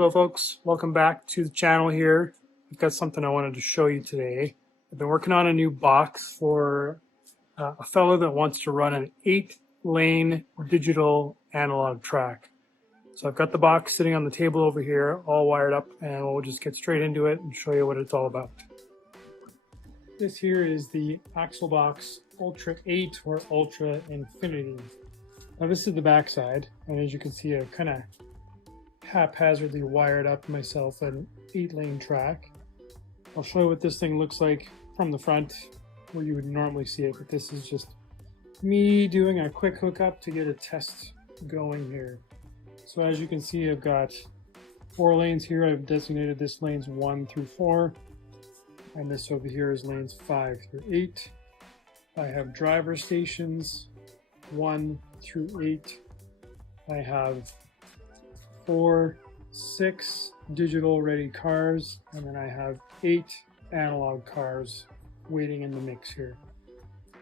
Hello folks, welcome back to the channel here. I've got something I wanted to show you today. I've been working on a new box for a fellow that wants to run an 8-lane digital analog track. So I've got the box sitting on the table over here, all wired up, and we'll just get straight into it and show you what it's all about. This here is the AxelBox ULTRA-8 or Ultra Infinity. Now this is the back side, and as you can see, I've kind of haphazardly wired up myself an 8-lane track. I'll show you what this thing looks like from the front where you would normally see it, but this is just me doing a quick hookup to get a test going here. So as you can see, I've got 4 lanes here. I've designated this lanes 1 through 4, and this over here is lanes 5 through 8. I have driver stations 1 through 8. I have 6 digital ready cars, and then I have 8 analog cars waiting in the mix here.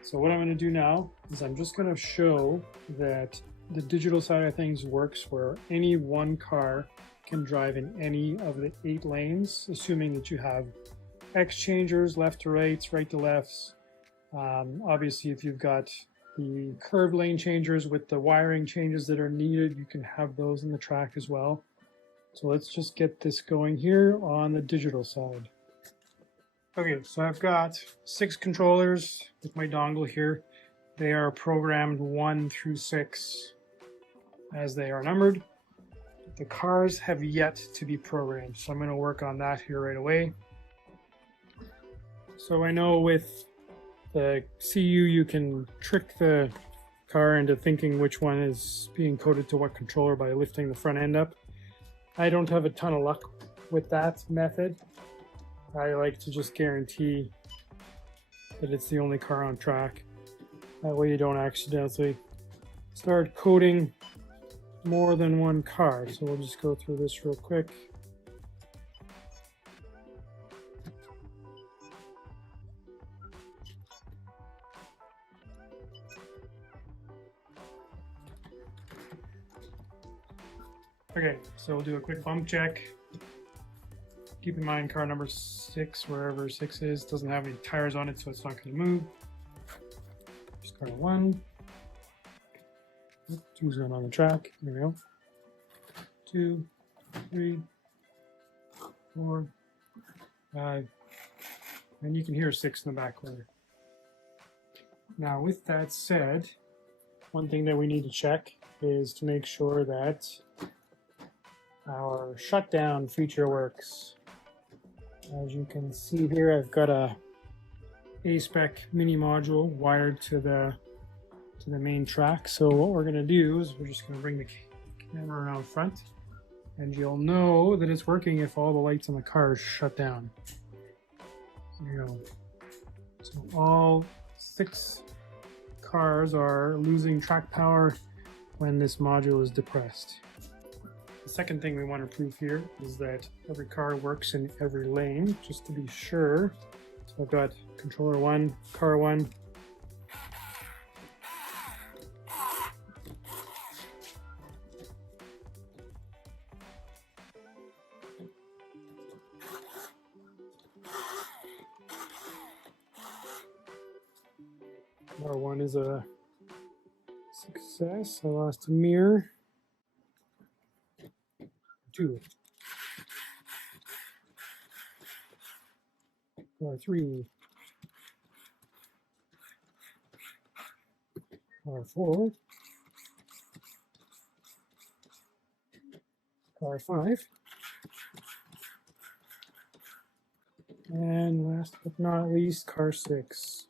So what I'm going to do now is I'm just going to show that the digital side of things works where any one car can drive in any of the 8 lanes, assuming that you have exchangers, left to rights, right to lefts. Obviously, if you've got the curved lane changers with the wiring changes that are needed, you can have those in the track as well. So let's just get this going here on the digital side. Okay, so I've got 6 controllers with my dongle here. They are programmed 1 through 6 as they are numbered. The cars have yet to be programmed, so I'm going to work on that here right away. So I know with the CU you can trick the car into thinking which one is being coded to what controller by lifting the front end up. I don't have a ton of luck with that method. I like to just guarantee that it's the only car on track. That way you don't accidentally start coding more than one car. So we'll just go through this real quick. Okay, so we'll do a quick bump check. Keep in mind car number 6, wherever 6 is, doesn't have any tires on it, so it's not going to move. Just car 1. 2's not on the track. There we go. 2, 3, 4, 5, and you can hear 6 in the back corner. Now, with that said, one thing that we need to check is to make sure that our shutdown feature works. As you can see here, I've got a A-spec mini module wired to the main track. So what we're going to do is we're just going to bring the camera around front, and you'll know that it's working if all the lights on the car is shut down. There you go. So all 6 cars are losing track power when this module is depressed. The second thing we want to prove here is that every car works in every lane, just to be sure. So I've got controller 1, car 1. Car 1 is a success. I lost a mirror. 2. Car 3. Car 4. Car 5. And last but not least, car 6.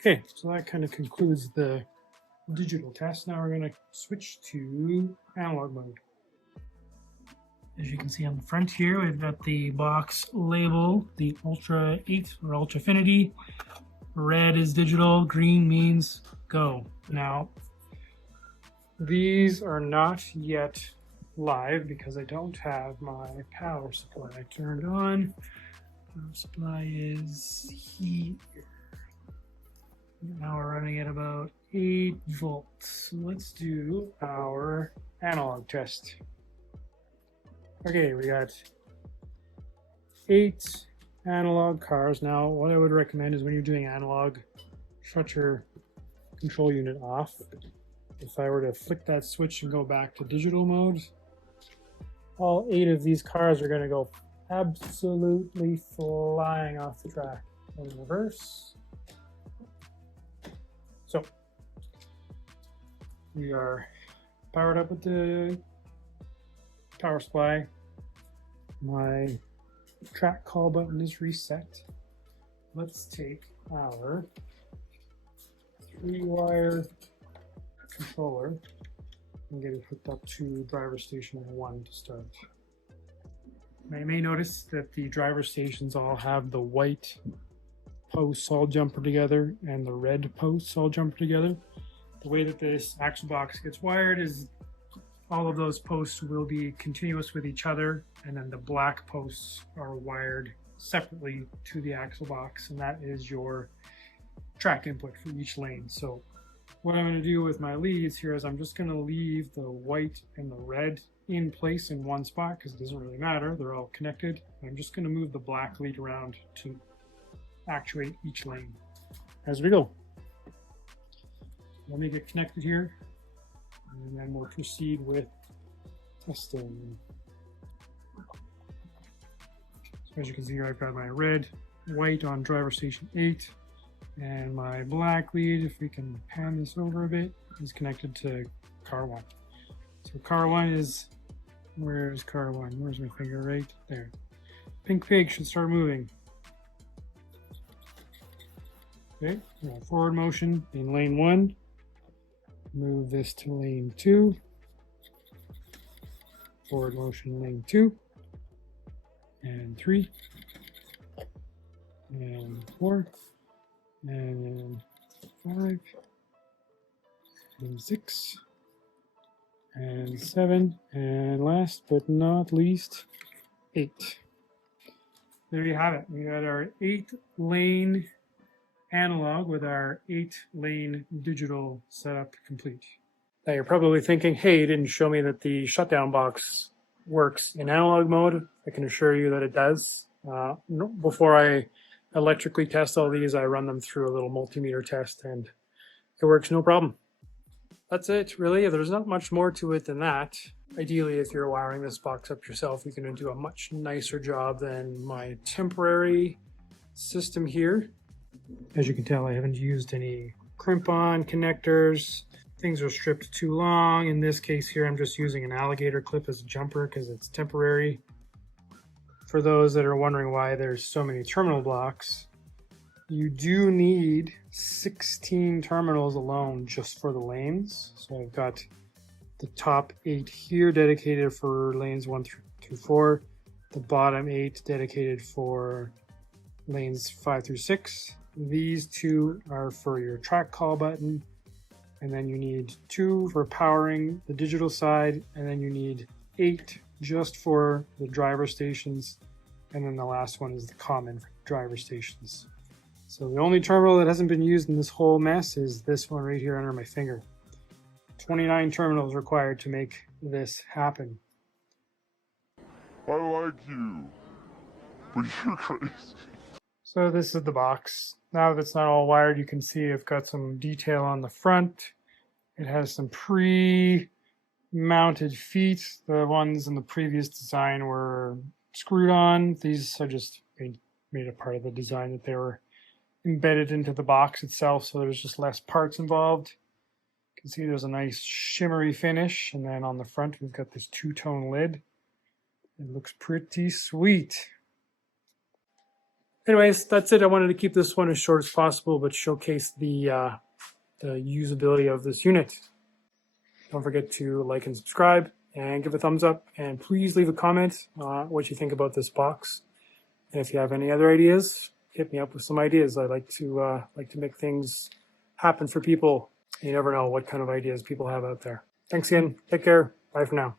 Okay, so that kind of concludes the digital test. Now we're going to switch to analog mode. As you can see on the front here, we've got the box label, the ULTRA-8 or ULTRAfinity. Red is digital, green means go. Now, these are not yet live because I don't have my power supply turned on. Power supply is here. Now we're running at about 8 volts. Let's do our analog test. Okay, we got 8 analog cars. Now, what I would recommend is when you're doing analog, shut your control unit off. If I were to flick that switch and go back to digital mode, all 8 of these cars are going to go absolutely flying off the track. In reverse. So, we are powered up with the power supply. My track call button is reset. Let's take our 3-wire controller and get it hooked up to driver station 1 to start. Now you may notice that the driver stations all have the white posts all jumper together and the red posts all jumper together. The way that this AxelBox gets wired is all of those posts will be continuous with each other, and then the black posts are wired separately to the AxelBox, and that is your track input for each lane. So what I'm going to do with my leads here is I'm just going to leave the white and the red in place in one spot because it doesn't really matter, they're all connected. I'm just going to move the black lead around to actuate each lane as we go. Let me get connected here and then we'll proceed with testing. So as you can see here, I've got my red, white on driver station 8, and my black lead, if we can pan this over a bit, is connected to car 1. So car 1 is, where's car 1? Where's my finger? Right there. Pink pig should start moving. Okay, forward motion in lane 1. Move this to lane 2. Forward motion lane 2. And 3. And 4. And 5. And 6. And 7. And last but not least, 8. There you have it. We got our 8-lane analog with our 8-lane digital setup complete. Now you're probably thinking, hey, you didn't show me that the shutdown box works in analog mode. I can assure you that it does. Before I electrically test all these, I run them through a little multimeter test and it works no problem. That's it, really. There's not much more to it than that. Ideally, if you're wiring this box up yourself, you can do a much nicer job than my temporary system here. As you can tell, I haven't used any crimp-on connectors. Things are stripped too long. In this case here, I'm just using an alligator clip as a jumper because it's temporary. For those that are wondering why there's so many terminal blocks, you do need 16 terminals alone just for the lanes. So I've got the top 8 here dedicated for lanes 1 through 4, the bottom 8 dedicated for lanes 5 through 6. These 2 are for your track call button, and then you need 2 for powering the digital side, and then you need 8 just for the driver stations, and then the last one is the common driver stations. So the only terminal that hasn't been used in this whole mess is this one right here under my finger. 29 terminals required to make this happen. I like you, but you're crazy. So this is the box. Now that it's not all wired, you can see I've got some detail on the front. It has some pre-mounted feet. The ones in the previous design were screwed on. These are just made a part of the design that they were embedded into the box itself, so there's just less parts involved. You can see there's a nice shimmery finish, and then on the front we've got this 2-tone lid. It looks pretty sweet. Anyways, that's it. I wanted to keep this one as short as possible, but showcase the usability of this unit. Don't forget to like and subscribe and give a thumbs up, and please leave a comment what you think about this box. And if you have any other ideas, hit me up with some ideas. I like to make things happen for people. You never know what kind of ideas people have out there. Thanks again. Take care. Bye for now.